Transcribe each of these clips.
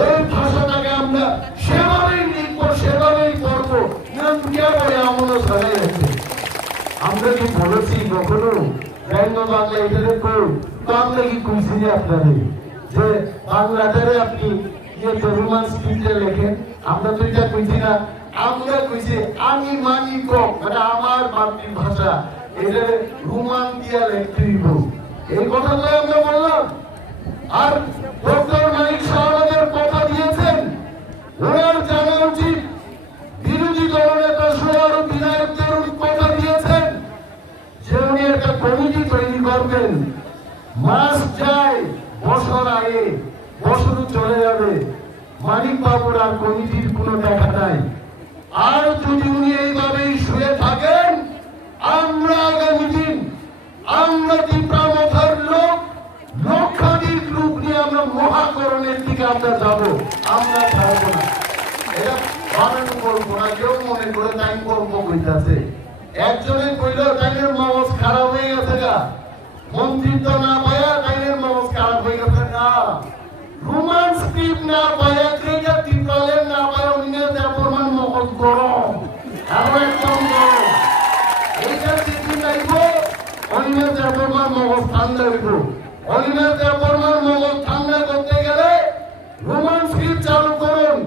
ওই ভাষাটাকে আমরা সেভাবেই লিখবো, সেভাবেই করবো। আমরা কি বলেছি কখনো ব্যঙ্গ বাংলা এটাকে করুন? তো আমরা কি কইছি আপনাদের যে বাংলাটারে আপনি রোমান স্ক্রিপ্টে লেখেন? আমরা তো এটা কইছি না। আমরা কইছি আমি মানি কম, মানে আমার মাতৃভাষা, এটা রোমান দিয়া লিখতে দিব, এই কথাটা আমরা বললাম। আর ডক্টর মানিক শাহবাজের কথা দিয়েছেন, ওনার জানা উচিত বিরোধী দলনেতা সহ বিধায়কদের কথা দিয়েছেন যে উনি একটা কমিটি তৈরি করবেন। মাস যায়, বছর আগে বছর চলে যাবে, মানিক বাবুর আর কমিটির কোনো দেখা নাই। আর যদি উনি এইভাবেই শুয়ে থাকেন, আমরা আগামী দিন আমরা তীব্রামথার লোক লক্ষাধিক লোক নিয়ে আমরা মহাকরণের দিকে আমরা যাব, আমরা থাকবো না। এটা বানানো করবো না, কেউ মনে করে তাই গল্প কইতাছে। একজনে কইল তাইনের মগজ খারাপ হয়ে গেছে, গা মন্ত্রিত্ব না পায়া তাইনের মগজ খারাপ হয়ে গেছে। না, রোমান স্ক্রিপ্ট না পায়া, ক্রেজা টিপ্রালেন না পায়া, উনি প্রমাণ মগজ গরম, আরো একদম গরম। এইটা যেদিন লাগব অনিমের প্রমাণ মগজ ঠান্ডা হইব। অনিমের প্রমাণ মগজ ঠান্ডা করতে গেলে রোমান স্ক্রিপ্ট চালু করুন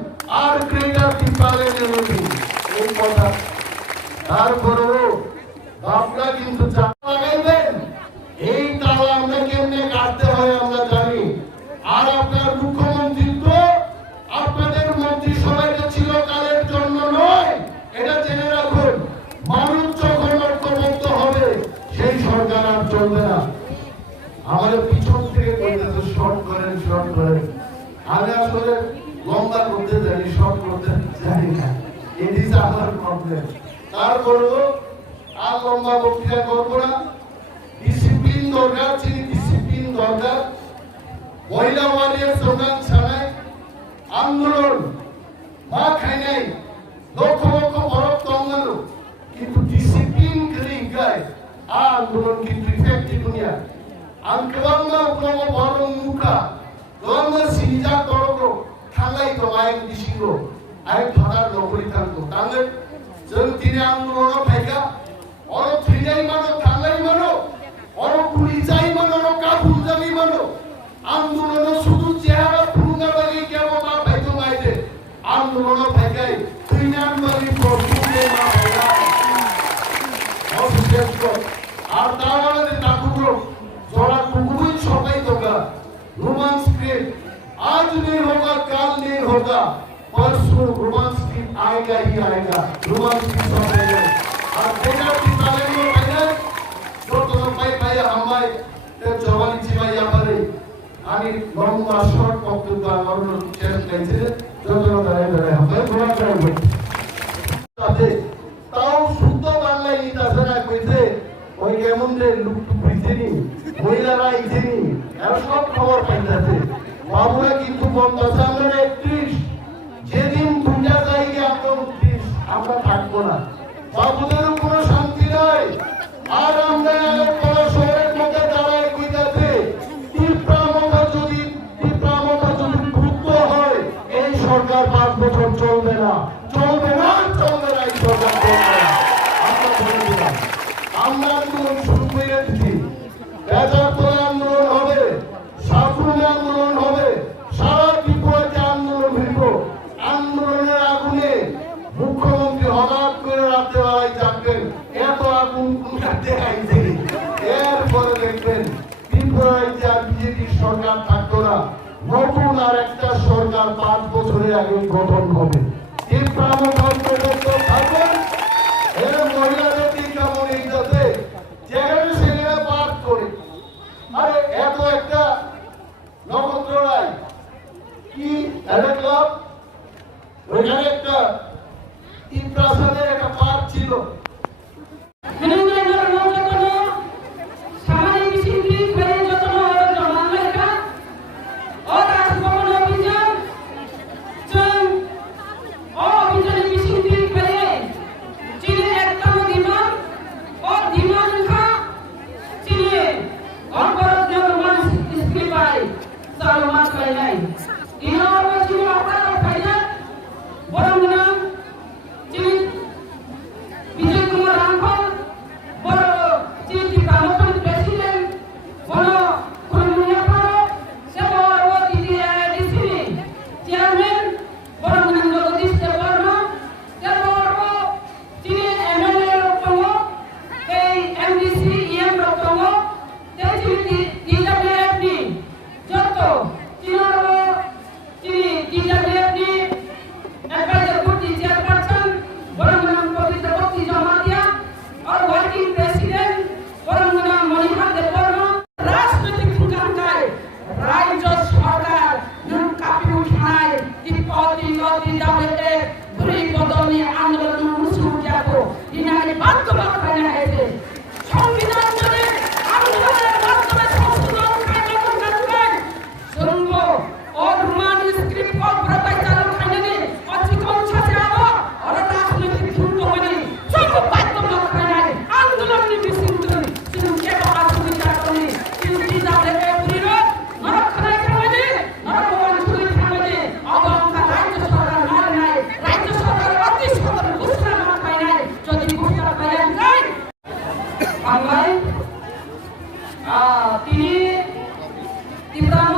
আর ক্রেজা টিপ্রালেন এই কথা। তারপরেও আপনারা কিন্তু লাগাইবেন, এই তালা আমরা কেমনে কাটতে হয় আমরা জানি। আর আপনার মুখ্যমন্ত্রী তো আপনাদের মন্ত্রিসভায় চিরকালের জন্য নয়, এটা জেনে রাখুন। মানুষ যখন ঐক্যবদ্ধ হবে সেই সরকার আর চলবে না। আমাদের পিছন থেকে বলতেছে শর্ট করেন, শর্ট করেন। আমি আসলে লম্বা করতে জানি, শর্ট করতে জানি না, এটি আমার প্রবলেম। তারপরেও আর লম্বা বক্তৃতা করবো না। ডিসিপ্লিন দরকার, ডিসিপ্লিন দরকার। মহিলা ওয়ারিয়ার স্লোগান ছাড়াই আন্দোলন মা খাই নাই, লক্ষ লক্ষ বরফ তঙ্গালো, কিন্তু ডিসিপ্লিন করে গায় আন্দোলন কিন্তু ইফেক্টিভ দুনিয়া। আঙ্কবাঙ্গা উপলঙ্গ বরং মুখা লঙ্গ সিজা করো থাঙ্গাই তো আইন দিশিঙ্গো আইন ধরার নকরি থাকতো। তাহলে जों दिनै आन्दोलनाव फायगा अरो थैनाय मानो, थांनाय मानो, अरो गुलिजाय मानो, अरो काफुलजाय मानो, आन्दोलनाव शुधु চেহারা ফুলগা বাগি কেবল মা ভাইতো মাইদে आन्दोलनाव फायगाय थैनाय बागि প্রস্তুতে মা ভাইরা অসুস্থ। আর তাওয়ালে তাকুরো জোড়া কুকুরই সবাই তোগা রোমান স্ক্রিপ্ট आज नहीं होगा, कल नहीं होगा, परसों रोमान स्क्रिप्ट आएगा ही आएगा। रोमान स्क्रिप्ट आएगा और बेटा पिताले में आएगा जो तो भाई भाई हमारे ते जवानी जीवाया पारे आनी लंबा शॉर्ट वक्तव्य और शेयर कैसे जो तो दारे हमें थोड़ा करेंगे ताते ताऊ शुद्ध बांग्ला इतिहासना কইছে ওই কেমন যে লুক টু বুঝেনি, মহিলারা ইজেনি, আর সব খবর পাইতাছে। বাবুরা কিন্তু বলতেছে আমরা 31 যেদিন দুটা জায়গা আপনার 30 আমরা থাকবো না। বাবুদের কোনো শান্তি নাই। আর আমরা শহরের মধ্যে দাঁড়ায় কইতাছে তীব্রামতা যদি ক্রুদ্ধ হয় এই সরকার 5 বছর চলবে না, চলবে না, চলবে না, এই সরকার চলবে না। আমরা বলে দিলাম, আমরা আন্দোলন শুরু করে দিচ্ছি। বেজারতলা আন্দোলন হবে, সাফুনে আন্দোলন হবে, সারা ত্রিপুরাতে আন্দোলন হইব। আন্দোলনের আগুনে মুখ্যমন্ত্রী হঠাৎ করে রাত্রেবেলায় জানবেন এত আগুন কোনটাতে আইছে। এরপরে দেখবেন ত্রিপুরায় যে আর বিজেপি সরকার থাকতো না, নতুন আর একটা সরকার 5 বছরের আগে গঠন হবে। থাকবেন এর মহিলাদের টিকা মনে যাতে যেখানে সেখানে পাঠ করে। আরে এত একটা নক্ষত্র রায় কি ক্লাব, ওইখানে একটা ইপ্রাসাদের একটা পার্ক ছিল। পিতা